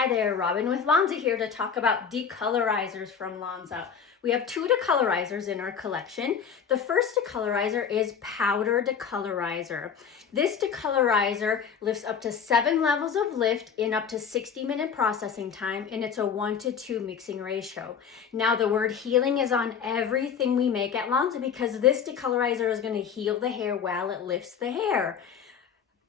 Hi there, Robin with ANZA here to talk about decolorizers from ANZA. We have two decolorizers in our collection. The first decolorizer is powder decolorizer. This decolorizer lifts up to 7 levels of lift in up to 60-minute processing time, and it's a 1:2 mixing ratio. Now the word healing is on everything we make at ANZA because this decolorizer is going to heal the hair while it lifts the hair.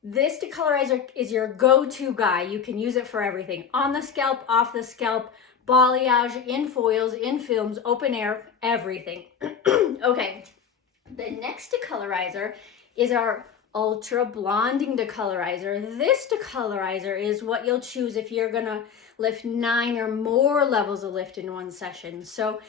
This decolorizer is your go-to guy. You can use it for everything. On the scalp, off the scalp, balayage, in foils, in films, open air, everything. Okay, the next decolorizer is our ultra blonding decolorizer. This decolorizer is what you'll choose if you're gonna lift 9 or more levels of lift in one session. So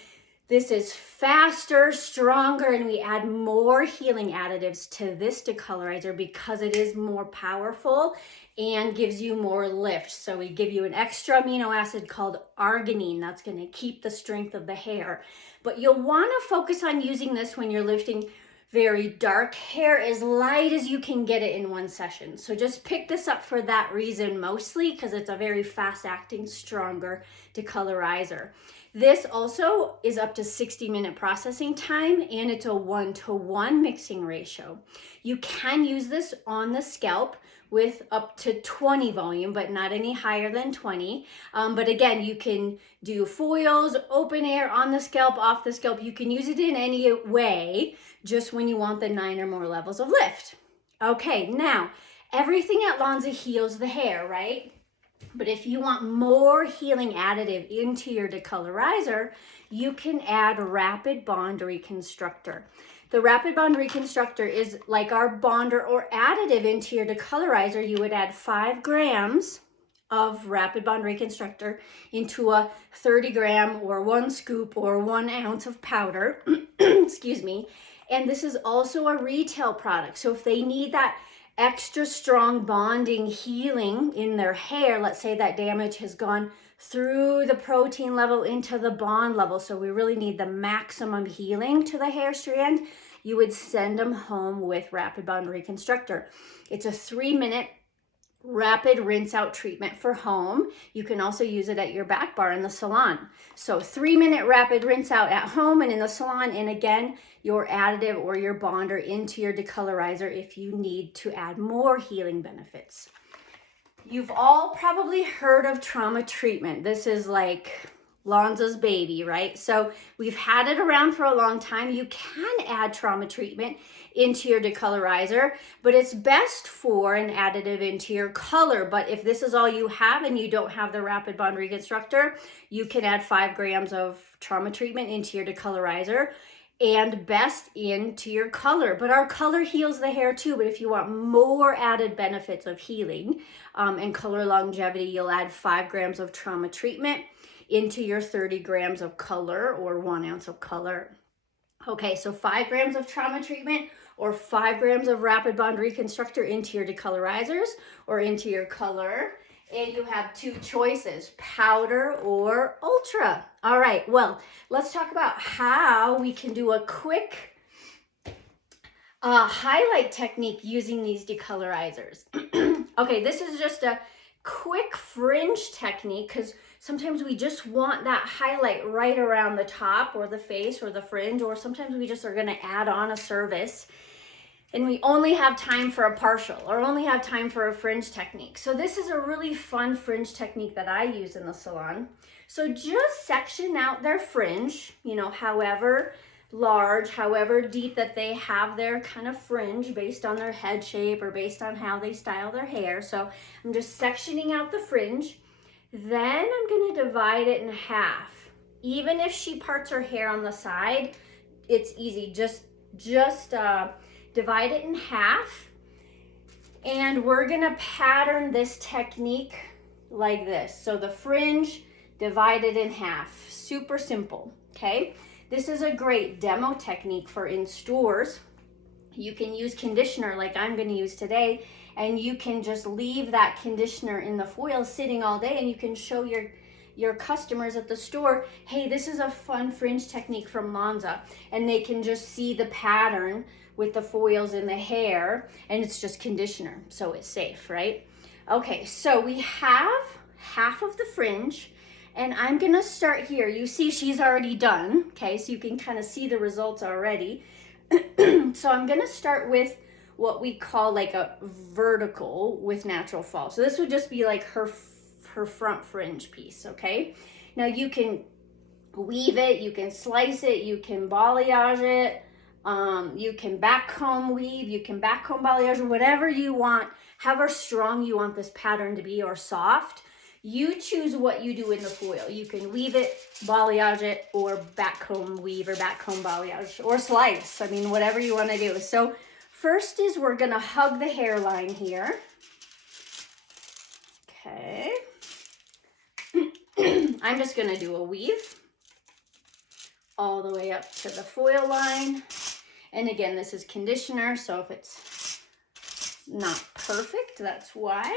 this is faster, stronger, and we add more healing additives to this decolorizer because it is more powerful and gives you more lift. So we give you an extra amino acid called arginine that's going to keep the strength of the hair. But you'll want to focus on using this when you're lifting very dark hair, as light as you can get it in one session. So just pick this up for that reason mostly, because it's a very fast-acting, stronger decolorizer. This also is up to 60-minute processing time, and it's a 1:1 mixing ratio. You can use this on the scalp with up to 20 volume, but not any higher than 20. But again, you can do foils, open air, on the scalp, off the scalp. You can use it in any way, just when you want the 9 or more levels of lift. Okay, now, everything at ANZA heals the hair, right? But if you want more healing additive into your decolorizer, you can add Rapid Bond Reconstructor. The Rapid Bond Reconstructor is like our bonder or additive into your decolorizer. You would add 5 grams of Rapid Bond Reconstructor into a 30-gram or 1 scoop or 1 ounce of powder. Excuse me. And this is also a retail product. So if they need that extra strong bonding healing in their hair, let's say that damage has gone through the protein level into the bond level, so we really need the maximum healing to the hair strand, you would send them home with Rapid Bond Reconstructor. It's a 3-minute rapid rinse out treatment for home. You can also use it at your back bar in the salon. So 3-minute rapid rinse out at home and in the salon, and again, your additive or your bonder into your decolorizer if you need to add more healing benefits. You've all probably heard of trauma treatment. This is like ANZA's baby, right? So we've had it around for a long time. You can add trauma treatment into your decolorizer, but it's best for an additive into your color. But if this is all you have and you don't have the Rapid Bond Reconstructor, you can add 5 grams of trauma treatment into your decolorizer and best into your color. But our color heals the hair too. But if you want more added benefits of healing and color longevity, you'll add 5 grams of trauma treatment into your 30 grams of color or 1 ounce of color. Okay, so 5 grams of trauma treatment or 5 grams of Rapid Bond Reconstructor into your decolorizers or into your color. And you have 2 choices, powder or ultra. All right, well, let's talk about how we can do a quick highlight technique using these decolorizers. Okay, this is just a quick fringe technique because sometimes we just want that highlight right around the top or the face or the fringe, or sometimes we just are going to add on a service and we only have time for a partial or only have time for a fringe technique. So this is a really fun fringe technique that I use in the salon. So just section out their fringe, you know, however large, however deep that they have their kind of fringe based on their head shape or based on how they style their hair. So I'm just sectioning out the fringe. Then I'm going to divide it in half. Even if she parts her hair on the side, it's easy. Just divide it in half. And we're going to pattern this technique like this. So the fringe divided in half. Super simple, okay? This is a great demo technique for in stores. You can use conditioner like I'm going to use today, and you can just leave that conditioner in the foil sitting all day, and you can show your customers at the store, hey, this is a fun fringe technique from ANZA, and they can just see the pattern with the foils in the hair, and it's just conditioner, so it's safe, right? Okay, so we have half of the fringe, and I'm gonna start here. You see she's already done, okay? So you can kind of see the results already. So I'm gonna start with what we call like a vertical with natural fall. So this would just be like her front fringe piece, okay? Now you can weave it, you can slice it, you can balayage it, you can back comb weave, you can back comb balayage, whatever you want, however strong you want this pattern to be or soft. You choose what you do in the foil. You can weave it, balayage it, or back comb weave or back comb balayage or slice. I mean, whatever you want to do. So first is we're gonna hug the hairline here. Okay. I'm just gonna do a weave all the way up to the foil line. And again, this is conditioner, so if it's not perfect, that's why.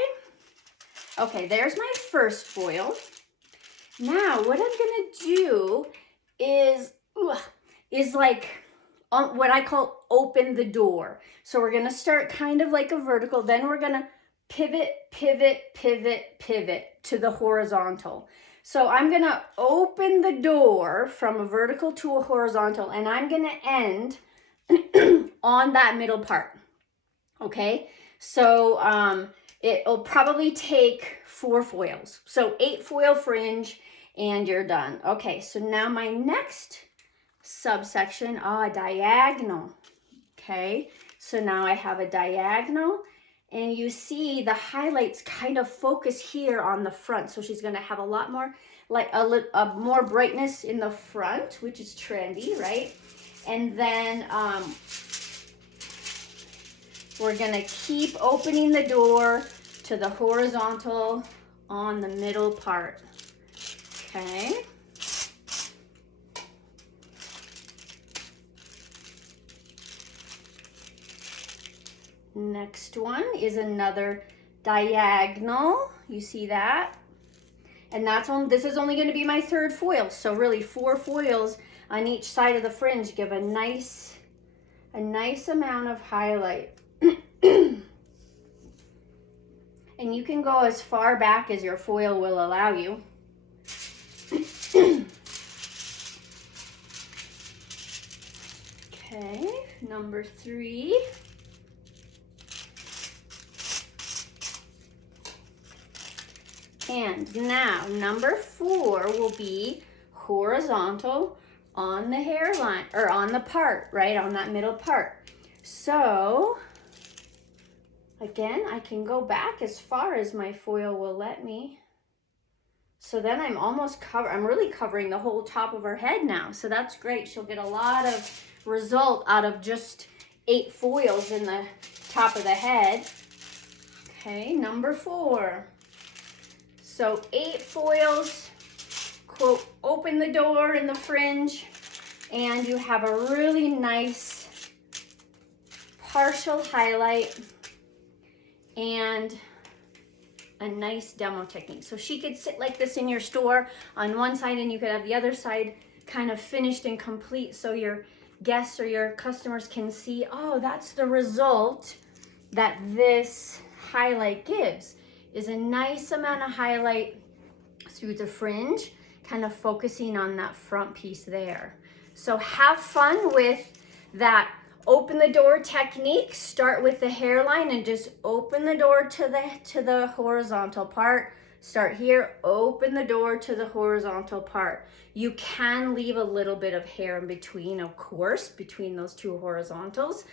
Okay, there's my first foil. Now, what I'm gonna do is like what I call open the door. So we're gonna start kind of like a vertical, then we're gonna pivot, pivot, pivot, pivot to the horizontal. So I'm gonna open the door from a vertical to a horizontal, and I'm gonna end on that middle part, okay? So it'll probably take 4 foils. So 8 foil fringe and you're done. Okay, so now my next subsection, a diagonal, okay? So now I have a diagonal, and you see the highlights kind of focus here on the front. So she's gonna have a lot more, like a more brightness in the front, which is trendy, right? And then we're gonna keep opening the door to the horizontal on the middle part, okay? Next one is another diagonal. You see that? And this is only going to be my 3rd foil. So really 4 foils on each side of the fringe give a nice amount of highlight. And you can go as far back as your foil will allow you. Okay, number 3. And now number 4 will be horizontal on the hairline, or on the part, right? On that middle part. So again, I can go back as far as my foil will let me. So then I'm really covering the whole top of her head now. So that's great. She'll get a lot of result out of just 8 foils in the top of the head. Okay, number 4. So 8 foils, quote, open the door in the fringe, and you have a really nice partial highlight and a nice demo technique. So she could sit like this in your store on one side, and you could have the other side kind of finished and complete, so your guests or your customers can see, oh, that's the result that this highlight gives, is a nice amount of highlight through the fringe, kind of focusing on that front piece there. So have fun with that open the door technique. Start with the hairline and just open the door to the horizontal part. Start here, open the door to the horizontal part. You can leave a little bit of hair in between, of course, between those 2 horizontals.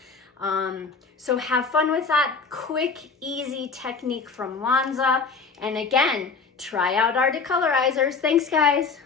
So have fun with that quick, easy technique from ANZA. And again, try out our decolorizers. Thanks, guys.